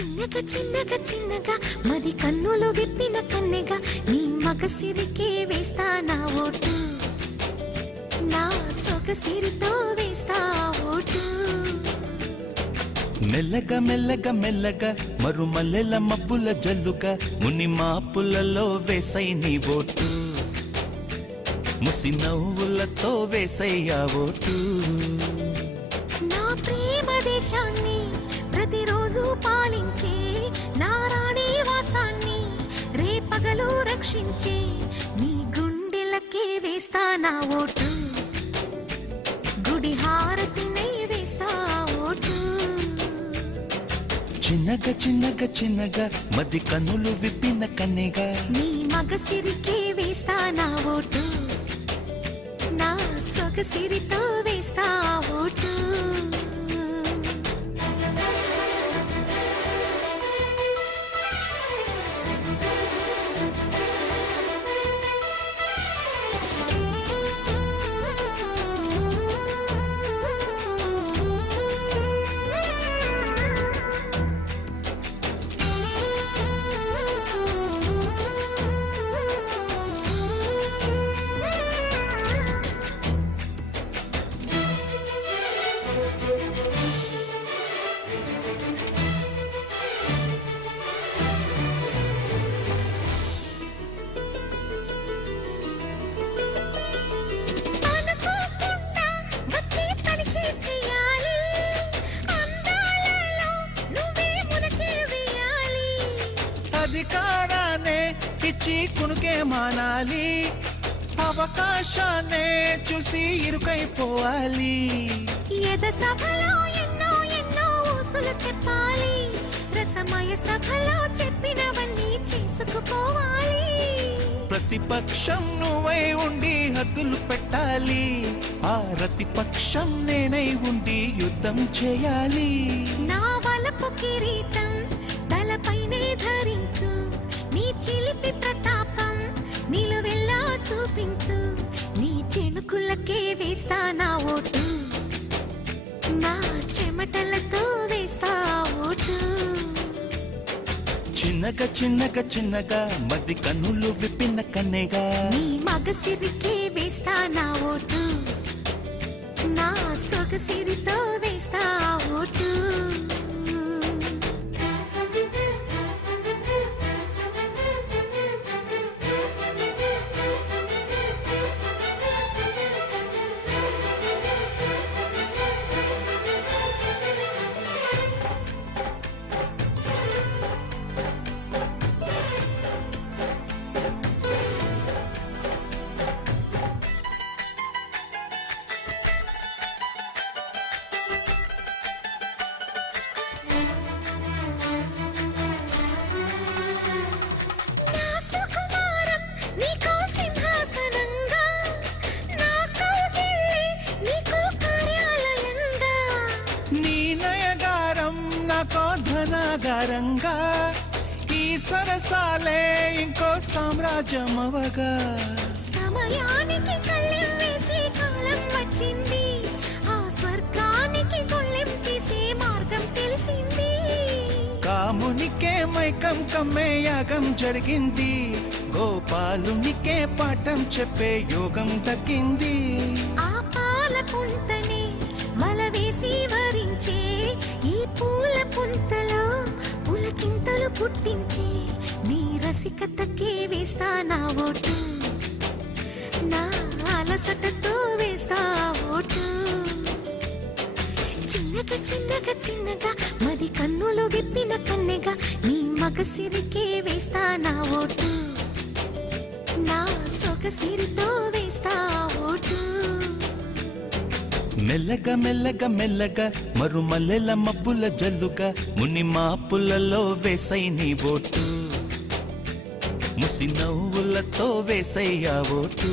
చిన్నగా చిన్నగా చిన్నగా మది కన్నులు విప్పిన కన్నెగా నీ మగసిరికే వేస్తా నా ఓటు, నా సొగసిరితో వేస్తా ఓటు. మెల్లగా మెల్లగా మెల్లగా మరుమల్లెల మబ్బుల జల్లుగా ముని మాపులలో వేసై నీ ఓటు, ముసి నవ్వులతో వేసయ్యా ఓటు. నా ప్రేమ దేశాన్ని ప్రతిరోజు పాలించే నా రాణి వాసాన్ని రేపగలు రక్షించే నీ గుండెలకే వేస్తా నా ఓటు, గుడి హారతినై వేస్తా ఓటు. చిన్నగా చిన్నగా చిన్నగా మది కన్నులు విప్పిన కన్నెగా నీ మగసిరికే వేస్తా నా ఓటు, నా సొగసిరితో వేస్తా ఓటు. అధికారాన్నే ఇచ్చి కునుకే మానాలి, అవకాశాన్నే చూసి ఇరుకైపోవాలి. ఎద సభలో ఎన్నో ఎన్నో ఊసులు చెప్పాలి, రసమయ సభలో చెప్పినవన్నీ చేసుకుపోవాలి. ప్రతిపక్షం నువ్వై ఉండి హద్దులు పెట్టాలి, ఆ ప్రతిపక్షం నేనై ఉండి యుద్ధం చేయాలి. నా వలపు కిరీటం తలపైనే ధరించు, నీ చిలిపి ప్రతాపం నిలువెల్లా చూపించు, నీ చెనుకులకే వేస్తా నా ఓటు, నా చెమటలతో వేస్తా ఓటు. చిన్నగా చిన్నగా చిన్నగా మది కన్నులు విప్పిన కన్నెగా నీ మగసిరికే వేస్తా నా ఓటు, నా సొగసిరితో వేస్తా ఓటు. ధనాగారంగా ఈ సరసాలే ఇంకో సామ్రాజ్యమవగా, సమయానికి కళ్ళెం వేసే కాలం వచ్చింది, ఆ స్వర్గానికి కొళ్ళెం తీసే మార్గం తెలిసింది. కామునికే మైకం కమ్మే యాగం జరిగింది, గోపాలునికే పాఠం చెప్పే యోగం దక్కింది. ఆ పాల పుంతనే వల వేసి వరించే ఈ పూల పుంతలో పులకింతలు పుట్టించే నీ రసికతకే వేస్తా నా ఓటు, నా అలసటతో వేస్తా ఓటు. చిన్నగా చిన్నగా చిన్నగా మది కన్నులు విప్పిన కన్నెగా నీ మగసిరికే వేస్తా నా ఓటు, నా సొగసిరితో వేస్తా ఓటు. మెల్లగా మెల్లగా మెల్లగా మరుమల్లెల మబ్బుల జల్లుగా ముని మాపులలో వేసై నీ ఓటు, ముసి నవ్వులతో వేసయ్యా ఓటు.